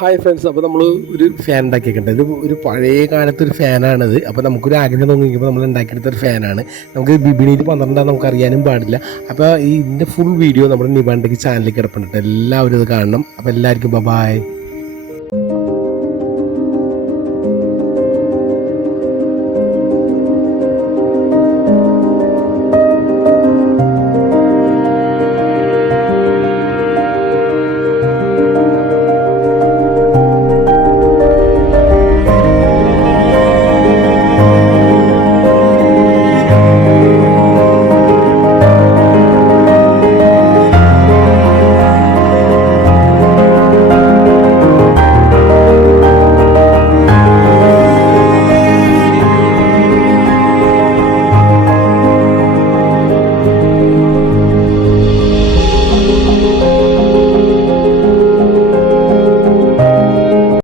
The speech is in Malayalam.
ഹായ് ഫ്രണ്ട്സ്, അപ്പോൾ നമ്മൾ ഒരു ഫാൻ ഉണ്ടാക്കിയേക്കട്ടെ. ഇത് ഒരു പഴയ കാലത്തൊരു ഫാനാണിത്. അപ്പോൾ നമുക്കൊരു ആഗ്രഹം തോന്നിയപ്പോൾ നമ്മൾ ഉണ്ടാക്കിയെടുത്തൊരു ഫാനാണ്. നമുക്ക് ബിബിണിയിൽ 12 നമുക്ക് അറിയാനും പാടില്ല. അപ്പോൾ ഇതിൻ്റെ ഫുൾ വീഡിയോ നമ്മുടെ നിബാണ്ടയ്ക്ക് ചാനലിൽ കിടപ്പുണ്ട്. എല്ലാവരും ഇത് കാണണം. അപ്പോൾ എല്ലാവർക്കും ബൈ.